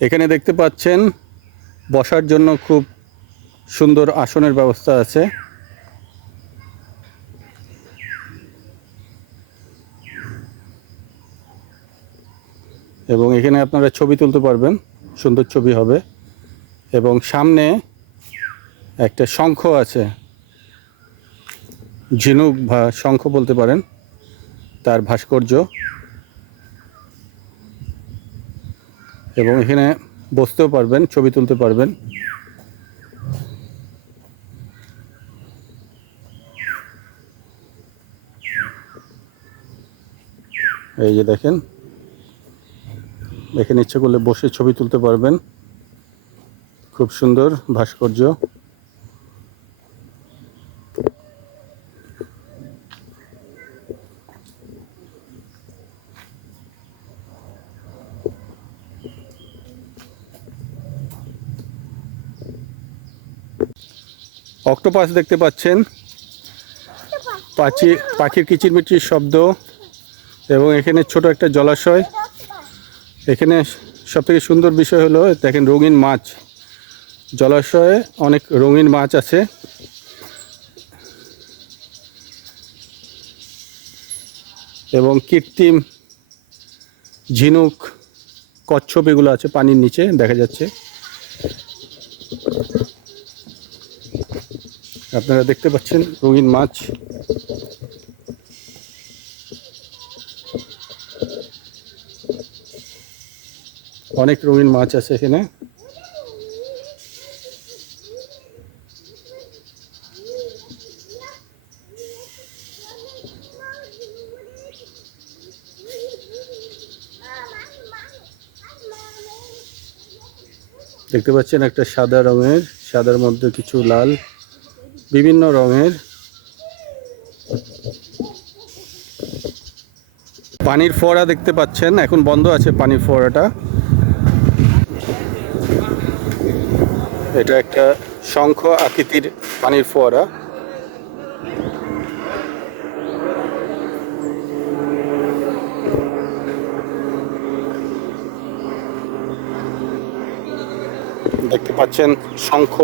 এখানে দেখতে পাচ্ছেন বসার জন্য খুব সুন্দর আসনের ব্যবস্থা আছে। এবং এখানে আপনারা ছবি তুলতে পারবেন, সুন্দর ছবি হবে। এবং সামনে একটা শঙ্খ আছে, ঝিনুক বা শঙ্খ বলতে পারেন, তার ভাস্কর্য। এবং এখানে বসতেও পারবেন, ছবি তুলতে পারবেন। এই যে দেখেন, এখানে ইচ্ছে করলে বসে ছবি তুলতে পারবেন, খুব সুন্দর ভাস্কর্য। অক্টোপাস দেখতে পাচ্ছেন, পাখির কিচিরমিচির শব্দ। এবং এখানে ছোট একটা জলাশয়। এখানে সবথেকে সুন্দর বিষয় হলো দেখেন রঙিন মাছ, জলাশয়ে অনেক রঙিন মাছ আছে। এবং কৃত্রিম ঝিনুক, কচ্ছপ এগুলো আছে পানির নিচে দেখা যাচ্ছে। আপনারা দেখতে পাচ্ছেন রঙিন মাছ। অনেক রঙিন মাছ আছে এখানে। দেখতে পাচ্ছেন একটা সাদা রঙের, সাদার মধ্যে কিছু লাল, বিভিন্ন রঙের পানির ফোয়ারা দেখতে পাচ্ছেন। এখন বন্ধ আছে পানির ফোয়ারাটা। এটা একটা শঙ্খ আকৃতির পানির ফোয়ারা। দেখতে পাচ্ছেন শঙ্খ।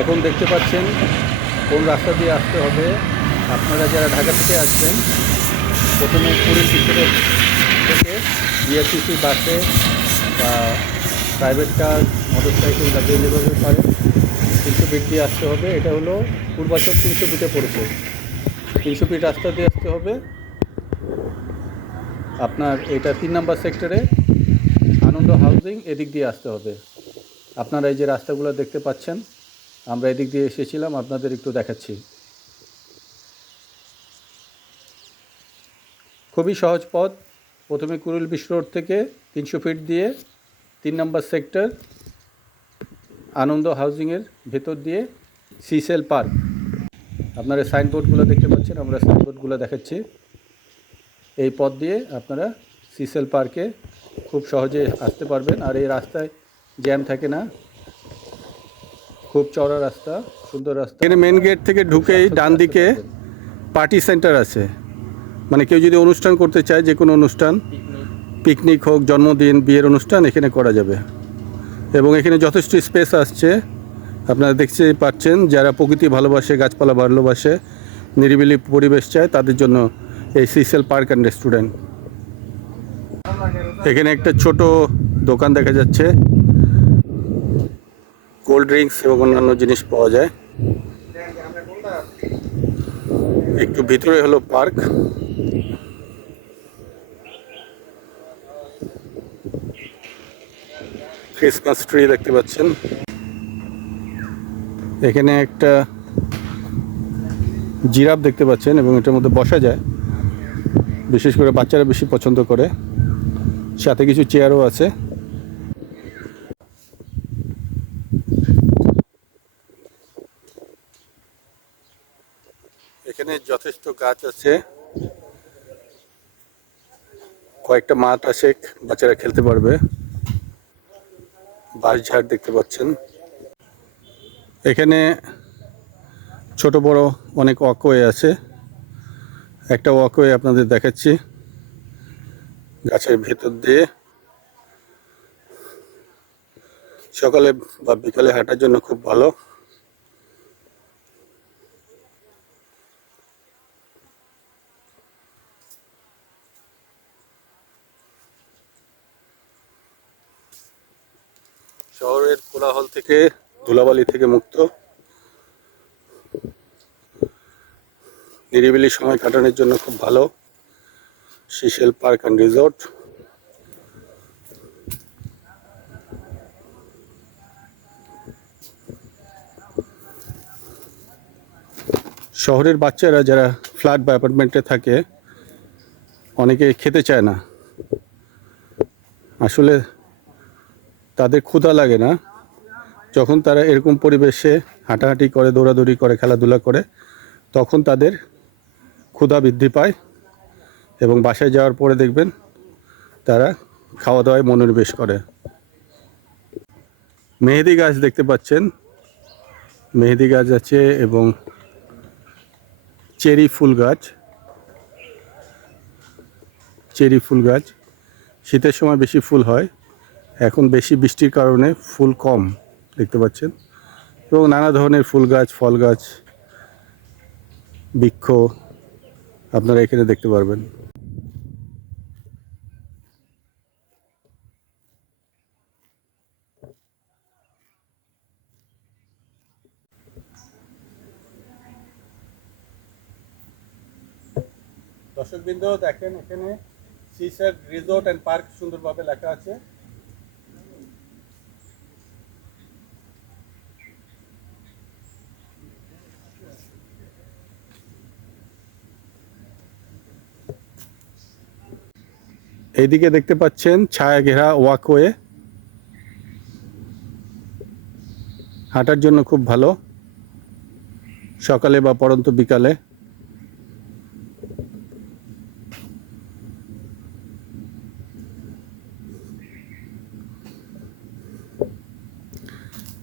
এখন দেখতে পাচ্ছেন কোন রাস্তা দিয়ে আসতে হবে। আপনারা যারা ঢাকা থেকে আসবেন, প্রথমে কুড়িল ভিতরে থেকে বিআরটিসি বাসে বা প্রাইভেট কার, মোটর সাইকেল বা যে যেভাবে পারে 300 ফিট দিয়ে আসতে হবে। এটা হলো পূর্বাচল 300 ফিটে পড়েছে। 300 ফিট রাস্তা দিয়ে আসতে হবে। আপনার এটা 3 নম্বর সেক্টরে আনন্দ হাউজিং, এদিক দিয়ে আসতে হবে। আপনারা এই যে রাস্তাগুলো দেখতে পাচ্ছেন, আমরা এদিক দিয়ে এসেছিলাম, আপনাদের একটু দেখাচ্ছি। খুবই সহজ পথ। প্রথমে কুড়িল বিশ রোড থেকে 300 ফিট দিয়ে 3 নম্বর সেক্টর আনন্দ হাউজিংয়ের ভেতর দিয়ে সিসেল পার্ক। আপনারা সাইনবোর্ডগুলো দেখতে পাচ্ছেন, আমরা সাইনবোর্ডগুলো দেখাচ্ছি। এই পথ দিয়ে আপনারা সিসেল পার্কে খুব সহজে আসতে পারবেন। আর এই রাস্তায় জ্যাম থাকে না, খুব চওড়া রাস্তা, সুন্দর রাস্তা। এখানে মেন গেট থেকে ঢুকেই ডান দিকে পার্টি সেন্টার আছে। মানে কেউ যদি অনুষ্ঠান করতে চায়, যে কোনো অনুষ্ঠান, পিকনিক হোক, জন্মদিন, বিয়ের অনুষ্ঠান এখানে করা যাবে। এবং এখানে যথেষ্ট স্পেস আসছে। আপনারা দেখতে পাচ্ছেন, যারা প্রকৃতি ভালোবাসে, গাছপালা ভালোবাসে, নিরিবিলি পরিবেশ চায়, তাদের জন্য এই সিসেল পার্ক অ্যান্ড রেস্টুরেন্ট। এখানে একটা ছোট দোকান দেখা যাচ্ছে, কোল্ড ড্রিঙ্কস এবং অন্যান্য জিনিস পাওয়া যায়। একটু ভিতরে হলো পার্ক। ক্রিসমাস ট্রি দেখতে পাচ্ছেন। এখানে একটা জিরাফ দেখতে পাচ্ছেন এবং এটার মধ্যে বসা যায়, বিশেষ করে বাচ্চারা বেশি পছন্দ করে। সাথে কিছু চেয়ারও আছে। এখানে যথেষ্ট গাছ আছে, কয়েকটা মাঠ আছে, বাচ্চারা খেলতে পারবে। বাঁশঝাড় দেখতে পাচ্ছেন। এখানে ছোট বড় অনেক ওয়াকওয়ে আছে। একটা ওয়াকওয়ে আপনাদের দেখাচ্ছি, গাছের ভেতর দিয়ে সকালে বা বিকালে হাঁটার জন্য খুব ভালো। শহরের কোলাহল থেকে, ধুলাবালি থেকে মুক্ত, নিরিবিলি সময় কাটানোর জন্য খুব ভালো সিসেল পার্ক অ্যান্ড রিসোর্ট। শহরের বাচ্চারা যারা ফ্ল্যাট বা অ্যাপার্টমেন্টে থাকে, অনেকে খেতে চায় না। আসলে তাদের ক্ষুধা লাগে না, যখন তারা এরকম পরিবেশে হাঁটাহাঁটি করে, দৌড়াদৌড়ি করে, খেলাধুলা করে, তখন তাদের ক্ষুধা বৃদ্ধি পায় এবং বাসায় যাওয়ার পরে দেখবেন তারা খাওয়া দাওয়ায় মনোনিবেশ করে। মেহেদি গাছ দেখতে পাচ্ছেন, মেহেদি গাছ আছে এবং চেরি ফুল গাছ। চেরি ফুল গাছ শীতের সময় বেশি ফুল হয়, এখন বেশি বৃষ্টির কারণে ফুল কম দেখতে পাচ্ছেন। এবং নানা ধরনের ফুল গাছ, ফল গাছ, বৃক্ষ আপনারা এখানে দেখতে পারবেন। দর্শকবৃন্দ দেখেন, এখানে সিসেল রিসোর্ট অ্যান্ড পার্ক সুন্দরভাবে লেখা আছে। এইদিকে দেখতে পাচ্ছেন ছায়া ঘেরা ওয়াকওয়ে, হাঁটার জন্য খুব ভালো সকালে বা পরন্ত বিকালে।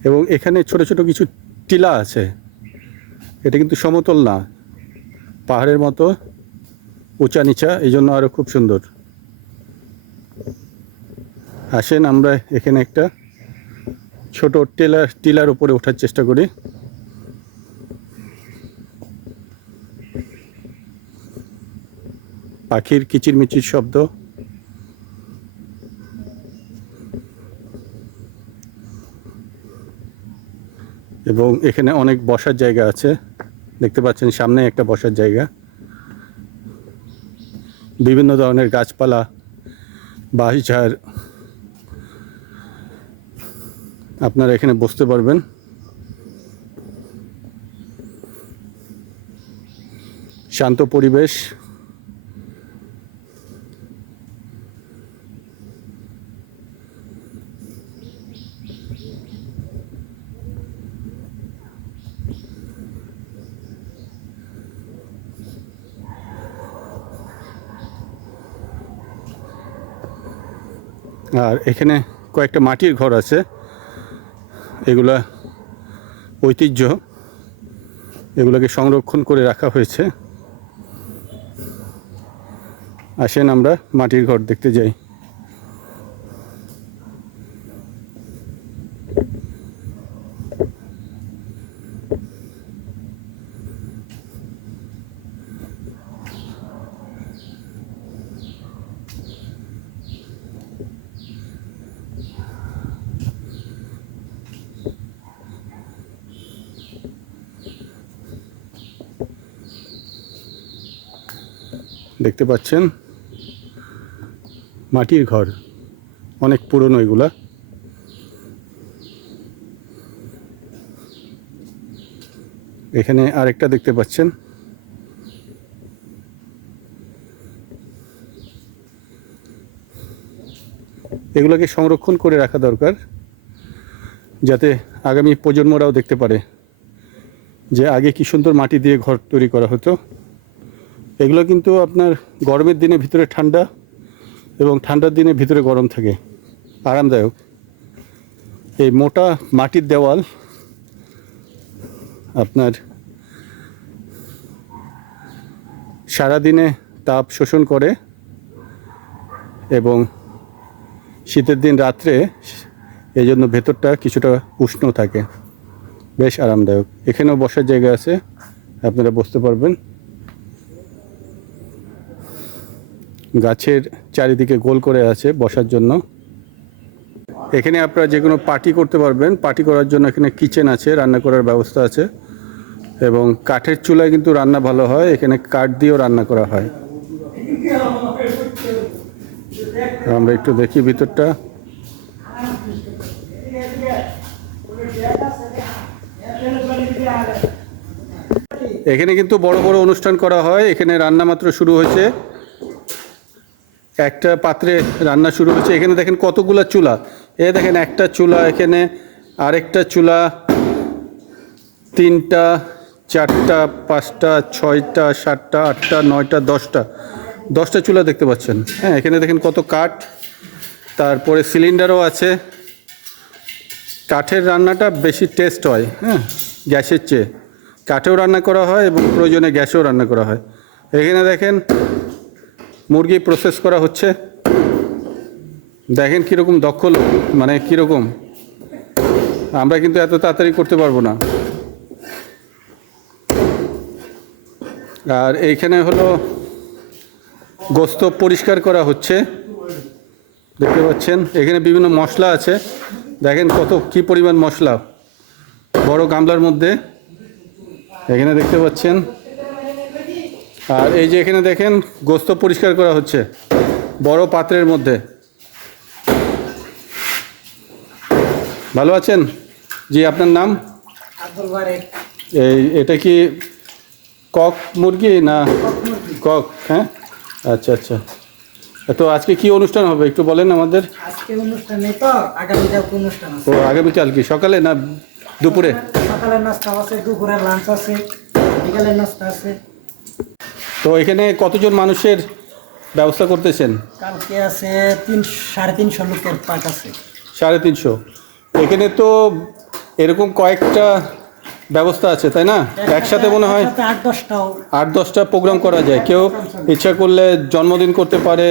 এবং এখানে ছোট ছোট কিছু টিলা আছে, এটা কিন্তু সমতল না, পাহাড়ের মতো উঁচা নিচা, এই জন্য আরও খুব সুন্দর। আসেন আমরা এখানে একটা ছোট টিলার উপরে ওঠার চেষ্টা করি। পাখির কিচিরমিচির শব্দ, এবং এখানে অনেক বসার জায়গা আছে, দেখতে পাচ্ছেন সামনে একটা বসার জায়গা। বিভিন্ন ধরনের গাছপালা, বাঁশঝাড়, আপনারা এখানে বসতে পারবেন। শান্ত পরিবেশ। আর এখানে কয়েকটা মাটির ঘর আছে, এগুলা ঐতিহ্য, এগুলোকে সংরক্ষণ করে রাখা হয়েছে। আসেন আমরা মাটির ঘর দেখতে যাই। দেখতে পাচ্ছেন মাটির ঘর, অনেক পুরনো এগুলা। এখানে আরেকটা দেখতে পাচ্ছেন, এগুলোকে সংরক্ষণ করে রাখা দরকার, যাতে আগামী প্রজন্মরাও দেখতে পারে যে আগে কি সুন্দর মাটি দিয়ে ঘর তৈরি করা হতো। এগুলো কিন্তু আপনার গরমের দিনে ভিতরে ঠান্ডা এবং ঠান্ডার দিনে ভিতরে গরম থাকে, আরামদায়ক। এই মোটা মাটির দেওয়াল আপনার সারাদিনে তাপ শোষণ করে এবং শীতের দিন রাত্রে এই জন্য ভেতরটা কিছুটা উষ্ণ থাকে, বেশ আরামদায়ক। এখানেও বসার জায়গা আছে, আপনারা বসতে পারবেন। গাছের চারিদিকে গোল করে আছে বসার জন্য। এখানে আপনারা যে কোনো পার্টি করতে পারবেন। পার্টি করার জন্য এখানে কিচেন আছে, রান্না করার ব্যবস্থা আছে এবং কাঠের চুলায় কিন্তু রান্না ভালো হয়। এখানে কাঠ দিয়েও রান্না করা হয়। আমরা একটু দেখি ভিতরটা। এখানে কিন্তু বড় বড় অনুষ্ঠান করা হয়। এখানে রান্না মাত্র শুরু হয়েছে, একটা পাত্রে রান্না শুরু হয়েছে। এখানে দেখেন কতগুলা চুলা, দেখেন একটা চুলা, এখানে আরেকটা চুলা, 3টা 4টা 5টা 6টা 7টা 8টা 9টা 10টা চুলা দেখতে পাচ্ছেন। হ্যাঁ, এখানে দেখেন কত কাঠ, তারপরে সিলিন্ডারও আছে। কাঠের রান্নাটা বেশি টেস্ট হয়, হ্যাঁ, গ্যাসের চেয়ে। কাঠেও রান্না করা হয় এবং প্রয়োজনে গ্যাসেও রান্না করা হয়। এখানে দেখেন মুরগি প্রসেস করা হচ্ছে। দেখেন কীরকম দক্ষ লোক, মানে কীরকম। আমরা কিন্তু এত তাড়াতাড়ি করতে পারবো না। আর এইখানে হলো গোস্ত পরিষ্কার করা হচ্ছে, দেখতে পাচ্ছেন। এখানে বিভিন্ন মশলা আছে, দেখেন কত কি পরিমাণ মশলা বড় গামলার মধ্যে, এখানে দেখতে পাচ্ছেন। আর এই যে এখানে দেখেন গোস্ত পরিষ্কার করা হচ্ছে বড় পাত্রের মধ্যে। ভালো আছেন জি? আপনার নাম? আব্দুল বারেক। এটা কি কক মুরগি না? কক, হ্যাঁ, আচ্ছা আচ্ছা। তো আজকে কি অনুষ্ঠান হবে একটু বলেন আমাদের। আজকে অনুষ্ঠান নেই তো, আগামীকাল অনুষ্ঠান আছে। ও, আগামীকাল কি সকালে না দুপুরে? সকালের নাস্তা আছে, দুপুরে লাঞ্চ আছে, বিকালের নাস্তা আছে। তো এখানে কতজন মানুষের ব্যবস্থা করতেছেন? কালকে আছে 350 লোকের পাক আছে। 350। এখানে তো এরকম কয়েকটা ব্যবস্থা আছে, তাই না? একসাথে মনে হয় 8-10টা প্রোগ্রাম করা যায়। কেউ ইচ্ছা করলে জন্মদিন করতে পারে,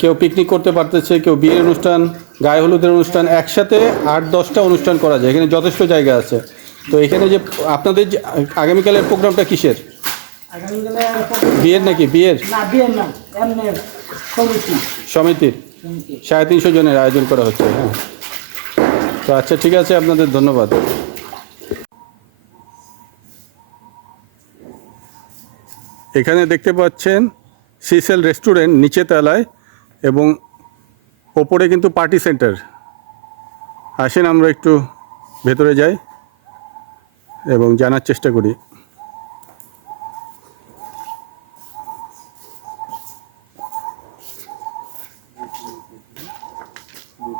কেউ পিকনিক করতে পারতেছে, কেউ বিয়ের অনুষ্ঠান, গায়ে হলুদের অনুষ্ঠান, একসাথে 8-10টা অনুষ্ঠান করা যায়। এখানে যথেষ্ট জায়গা আছে। তো এখানে যে আপনাদের আগামীকালের প্রোগ্রামটা কিসের? বিয়ের নাকি? বিয়ের না, সমিতির 350 জনের আয়োজন করা হচ্ছে। হ্যাঁ, তো আচ্ছা, ঠিক আছে, আপনাদের ধন্যবাদ। এখানে দেখতে পাচ্ছেন সিসেল রেস্টুরেন্ট নিচে তলায় এবং ওপরে কিন্তু পার্টি সেন্টার। আসেন আমরা একটু ভেতরে যাই এবং জানার চেষ্টা করি।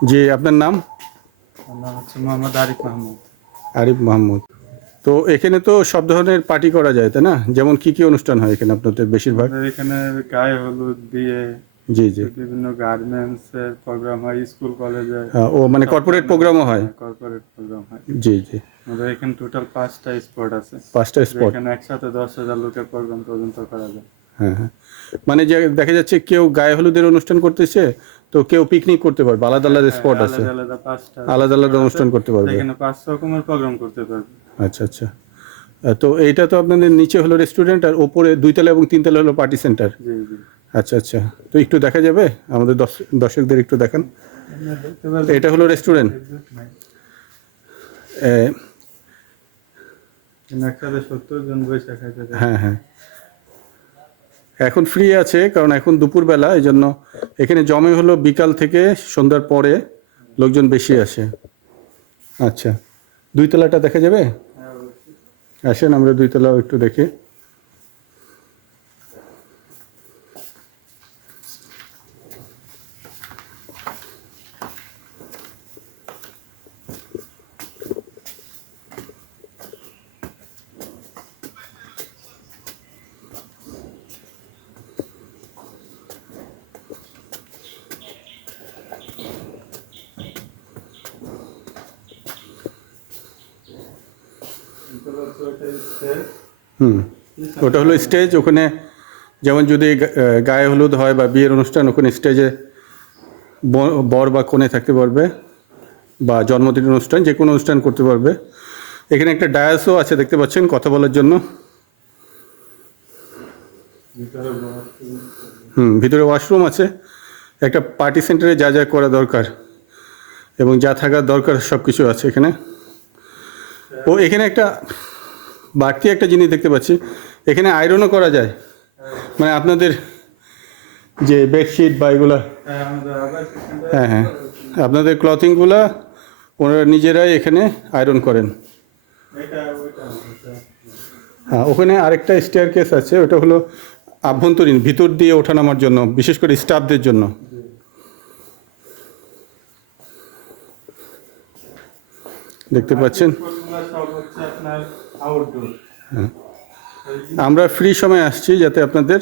জি, আপনার নাম? আমার নাম হচ্ছে মোহাম্মদ আরিফ মাহমুদ। আরিফ মাহমুদ। তো এখানে তো সব ধরনের পার্টি করা যায়, তাই না? যেমন কি কি অনুষ্ঠান হয় এখানে আপনাদের বেশিরভাগ? আমাদের এখানে গায়ে হলুদ, বিয়ে, জি জি। বিভিন্ন গার্মেন্টস এর প্রোগ্রাম হয়, স্কুল কলেজে। ও, মানে কর্পোরেট প্রোগ্রামও হয়? কর্পোরেট প্রোগ্রাম হয়। জি জি। আমাদের এখানে টোটাল 5টা স্পট আছে। 5টা স্পট। এখানে একসাথে 10,000 লোকের প্রোগ্রাম পর্যন্ত করা যায়। হ্যাঁ হ্যাঁ, মানে যে দেখা যাচ্ছে কেউ গায়ে হলুদের অনুষ্ঠান করতেছে, তো কেউ পিকনিক করতে পারবে, আলাদা আলাদা স্পট আছে, আলাদা আলাদা অনুষ্ঠান করতে পারবে। এখানে 5 রকমের প্রোগ্রাম করতে পারবে। আচ্ছা আচ্ছা। তো এইটা তো আপনাদের নিচে হলো রেস্টুরেন্ট আর ওপরে 2তলা এবং 3তলা হলো পার্টি সেন্টার। জি জি। আচ্ছা আচ্ছা, তো একটু দেখা যাবে আমাদের দর্শকদের একটু দেখান। এটা হলো রেস্টুরেন্ট। একসাথে 70 জন বসে খাইতে পারবে। হ্যাঁ হ্যাঁ, এখন ফ্রি আছে কারণ এখন দুপুরবেলা, এই জন্য এখানে জমে হলো বিকাল থেকে সন্ধ্যার পরে লোকজন বেশি আসে। আচ্ছা, 2তলাটা দেখা যাবে? আসেন আমরা 2তলাও একটু দেখি। ওটা হলো স্টেজ। ওখানে যেমন যদি গায়ে হলুদ হয় বা বিয়ের অনুষ্ঠান, ওখানে স্টেজে বর বা কনে থাকতে পারবে, বা জন্মদিন অনুষ্ঠান, যে কোনো অনুষ্ঠান করতে পারবে। এখানে একটা ডায়াসও আছে দেখতে পাচ্ছেন কথা বলার জন্য। ভিতরে ওয়াশরুম আছে। একটা পার্টি সেন্টারে যা যা করা দরকার এবং যা থাকার দরকার সব কিছু আছে এখানে। ও এখানে একটা বাড়তি একটা জিনিস দেখতে পাচ্ছি, এখানে আয়রনও করা যায়। মানে আপনাদের যে বেডশিট বা এগুলা, হ্যাঁ হ্যাঁ, আপনাদের ক্লথিংগুলা ওনারা নিজেরাই এখানে আয়রন করেন। হ্যাঁ, ওখানে আরেকটা স্টেয়ার কেস আছে, ওটা হলো আভ্যন্তরীণ, ভিতর দিয়ে ওঠানামার জন্য, বিশেষ করে স্টাফদের জন্য। দেখতে পাচ্ছেন। হ্যাঁ, আমরা ফ্রি সময় আসছি যাতে আপনাদের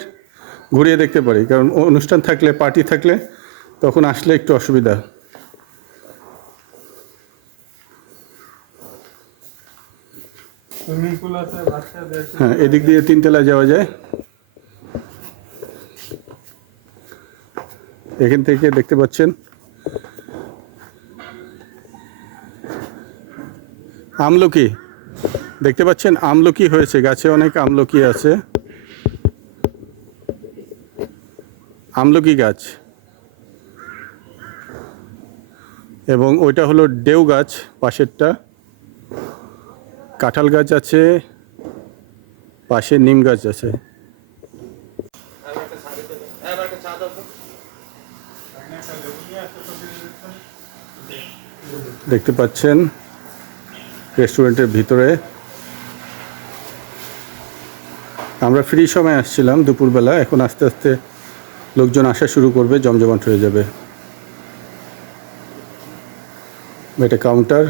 ঘুরিয়ে দেখতে পারি, কারণ অনুষ্ঠান থাকলে, পার্টি থাকলে তখন আসলে একটু অসুবিধা। সুইমিং পুল আছে বাচ্চাদের। হ্যাঁ, এদিক দিয়ে 3 তলায় যাওয়া যায়। এখান থেকে দেখতে পাচ্ছেন আমলকি, দেখতে পাচ্ছেন আমলকি হয়েছে গাছে, অনেক আমলকি আছে, আমলকি গাছ। এবং ওইটা হলো ডেউ গাছ, পাশেরটা কাঁঠাল গাছ আছে, পাশে নিম গাছ আছে। দেখতে পাচ্ছেন রেস্টুরেন্টের ভিতরে। আমরা ফ্রি সময় আসছিলাম দুপুরবেলা, এখন আস্তে আস্তে লোকজন আসা শুরু করবে, জমজমাট হয়ে যাবে। এটা কাউন্টার।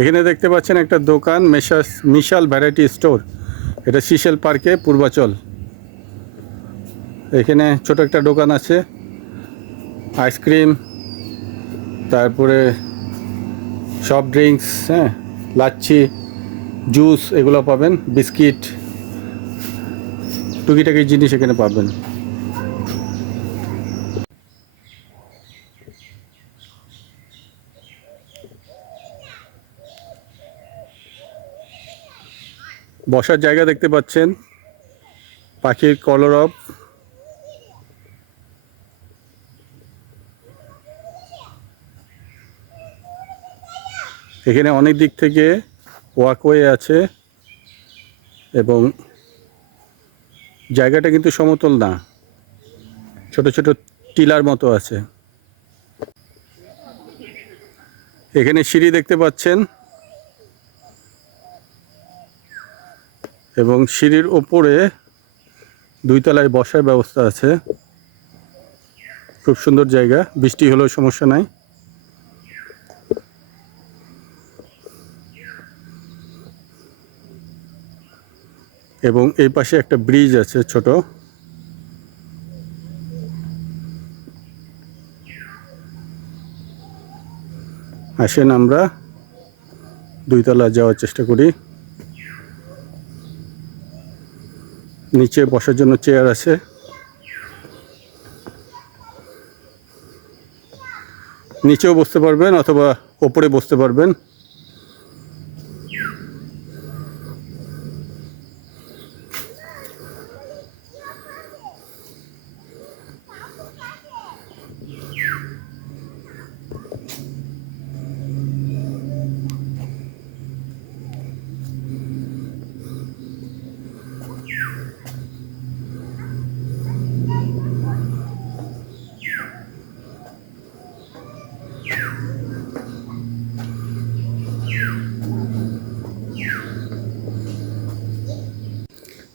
এখানে দেখতে পাচ্ছেন একটা দোকান, মিশাল ভ্যারাইটি স্টোর। এটা সিশেল পার্কে, পূর্বাচল। এখানে ছোট একটা দোকান আছে, আইসক্রিম, তারপরে সফট ড্রিঙ্কস, হ্যাঁ, লাচ্ছি, জুস এগুলো পাবেন, বিস্কিট, টুকিটাকি জিনিস এখানে পাবেন। বসার জায়গা দেখতে পাচ্ছেন, পাখির কলরব। এখানে অনেক দিক থেকে ওয়াকওয়ে আছে এবং জায়গাটা কিন্তু সমতল না, ছোট ছোট টিলার মতো আছে। এখানে সিঁড়ি দেখতে পাচ্ছেন এবং সিঁড়ির ওপরে 2 তলায় বসার ব্যবস্থা আছে। খুব সুন্দর জায়গা, বৃষ্টি হলেও সমস্যা নাই। এবং এই পাশে একটা ব্রিজ আছে ছোট। আসেন আমরা 2 তলা যাওয়ার চেষ্টা করি। নিচে বসার জন্য চেয়ার আছে। নিচেও বসতে পারবেন অথবা ওপরে বসতে পারবেন।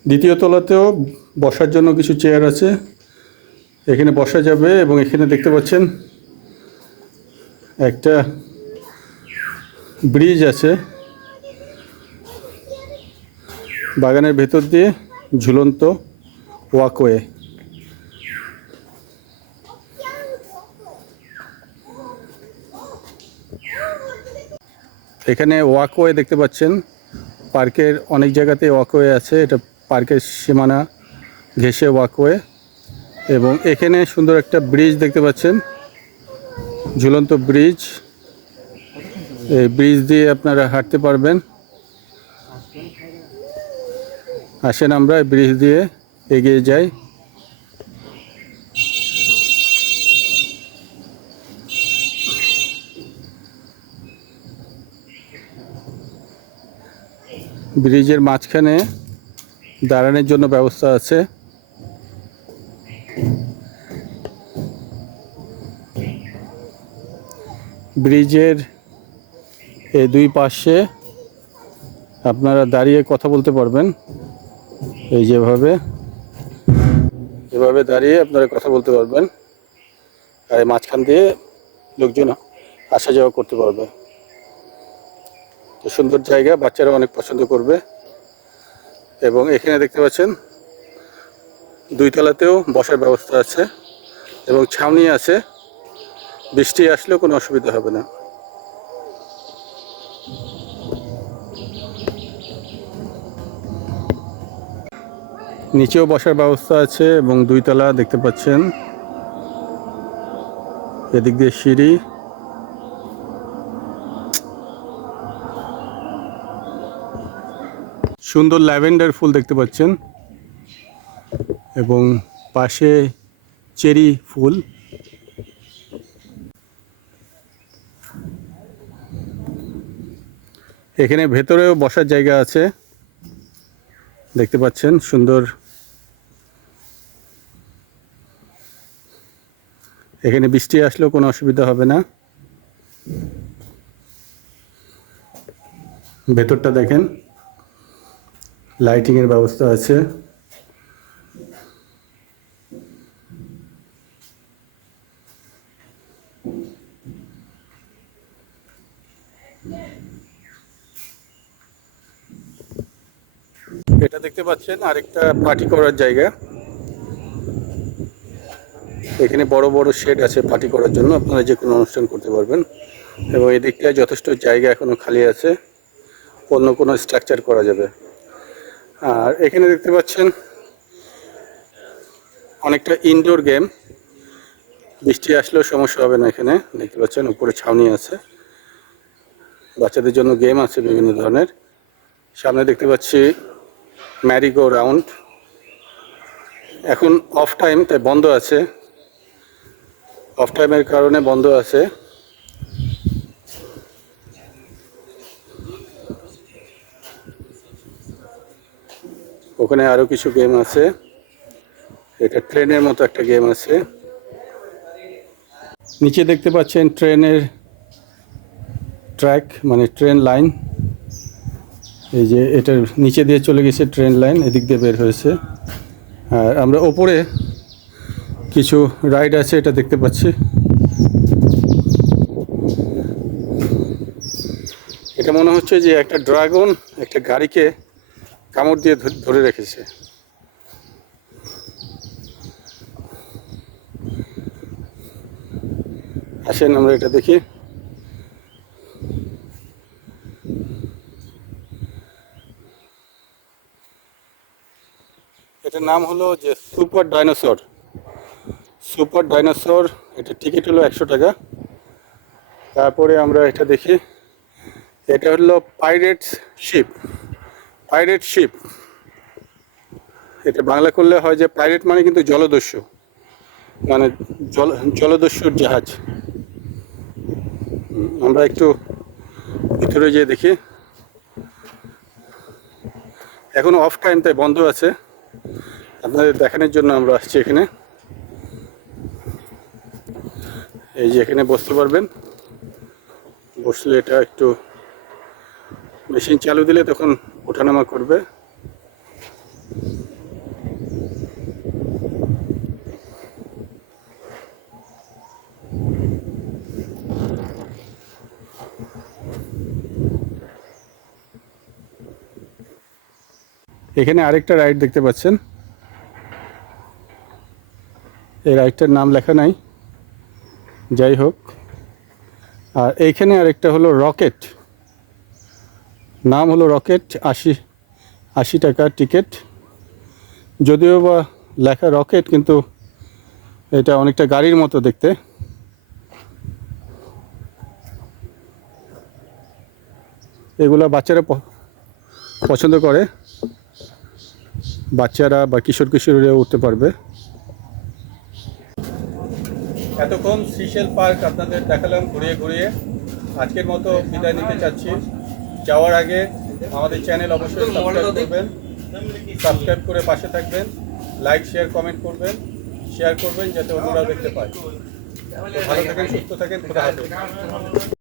দ্বিতীয় তলাতেও বসার জন্য কিছু চেয়ার আছে, এখানে বসা যাবে। এবং এখানে দেখতে পাচ্ছেন একটা ব্রিজ আছে, বাগানের ভেতর দিয়ে ঝুলন্ত ওয়াকওয়ে। এখানে ওয়াকওয়ে দেখতে পাচ্ছেন, পার্কের অনেক জায়গাতে ওয়াকওয়ে আছে, এটা পার্কের সীমানা ঘেঁষে ওয়াকওয়ে। এবং এখানে সুন্দর একটা ব্রিজ দেখতে পাচ্ছেন, ঝুলন্ত ব্রিজ। এই ব্রিজ দিয়ে আপনারা হাঁটতে পারবেন। আসেন আমরা এই ব্রিজ দিয়ে এগিয়ে যাই। ব্রিজের মাঝখানে দাঁড়ানোর জন্য ব্যবস্থা আছে। ব্রিজের এই 2 পাশে আপনারা দাঁড়িয়ে কথা বলতে পারবেন। এই যেভাবে এভাবে দাঁড়িয়ে আপনারা কথা বলতে পারবেন, আর এই মাঝখান দিয়ে লোকজন আসা যাওয়া করতে পারবে। তো সুন্দর জায়গা, বাচ্চারা অনেক পছন্দ করবে। এবং এখানে দেখতে পাচ্ছেন 2 তলাতেও বসার ব্যবস্থা আছে এবং ছাউনি আছে, বৃষ্টি আসলেও কোনো অসুবিধা হবে না। নিচেও বসার ব্যবস্থা আছে এবং 2 তলা দেখতে পাচ্ছেন। এদিক দিয়ে সিঁড়ি। সুন্দর ল্যাভেন্ডার ফুল দেখতে পাচ্ছেন এবং পাশে চেরি ফুল। এখানে ভেতরেও বসার জায়গা আছে, দেখতে পাচ্ছেন সুন্দর। এখানে বৃষ্টি আসলেও কোনো অসুবিধা হবে না। ভেতরটা দেখেন, লাইটিংয়ের ব্যবস্থা আছে। এটা দেখতে পাচ্ছেন আরেকটা পার্টি করার জায়গা। এখানে বড় বড় শেড আছে পার্টি করার জন্য, আপনারা যে কোনো অনুষ্ঠান করতে পারবেন। এবং এই দিকটায় যথেষ্ট জায়গা এখনো খালি আছে, অন্য কোনো স্ট্রাকচার করা যাবে। আর এখানে দেখতে পাচ্ছেন অনেকটা ইনডোর গেম, বৃষ্টি আসলেও সমস্যা হবে না। এখানে দেখতে পাচ্ছেন উপরে ছাউনি আছে, বাচ্চাদের জন্য গেম আছে বিভিন্ন ধরনের। সামনে দেখতে পাচ্ছি ম্যারিগো রাউন্ড, এখন অফ টাইম তাই বন্ধ আছে, অফ টাইমের কারণে বন্ধ আছে। ওখানে আরও কিছু গেম আছে। এটা ট্রেনের মতো একটা গেম আছে। নিচে দেখতে পাচ্ছেন ট্রেনের ট্র্যাক, মানে ট্রেন লাইন। এই যে এটার নিচে দিয়ে চলে গেছে ট্রেন লাইন, এদিক দিয়ে বের হয়েছে। আর আমরা ওপরে কিছু রাইড আছে, এটা দেখতে পাচ্ছি। এটা মনে হচ্ছে যে একটা ড্রাগন একটা গাড়িকে কামড় দিয়ে ধরে রেখেছে। আসেন আমরা এটা দেখি। এটার নাম হলো যে সুপার ডাইনোসর। সুপার ডাইনোসর, এটা টিকিট হলো 100 টাকা। তারপরে আমরা এটা দেখি, এটা হলো পাইরেট শিপ। পাইরেট শিপ, এটা বাংলা করলে হয় যে পাইরেট মানে কিন্তু জলদস্যু, মানে জলদস্যুর জাহাজ। আমরা একটু ভিতরে যেয়ে দেখি। এখন অফ টাইম, তাই বন্ধ আছে। আপনাদের দেখানোর জন্য আমরা আসছি এখানে। এই যে এখানে বসতে পারবেন, বসলে এটা একটু মেশিন চালু দিলে তখন ওঠানামা করবে। এখানে আরেকটা রাইড দেখতে পাচ্ছেন, এই রাইডটার নাম লেখা নাই, যাই হোক। আর এইখানে আরেকটা হলো রকেট, নাম হলো রকেট। 80 টাকা টিকিট, যদিও বা লেখা রকেট, কিন্তু এটা অনেকটা গাড়ির মতো দেখতে। এগুলা বাচ্চারা পছন্দ করে, বাচ্চারা বা কিশোর কিশোরীরা উঠতে পারবে। এতক্ষণ সিশেল পার্ক আপনাদের দেখালাম ঘুরিয়ে ঘুরিয়ে। আজকের মতো বিদায় নিতে চাচ্ছি। যাওয়ার আগে আমাদের চ্যানেল অবশ্যই সাবস্ক্রাইব করবেন, সাবস্ক্রাইব করে পাশে থাকবেন, লাইক শেয়ার কমেন্ট করবেন, শেয়ার করবেন যাতে অন্যরাও দেখতে পায়। ভালো থাকেন, সুস্থ থাকেন, খোদা হাফেজ।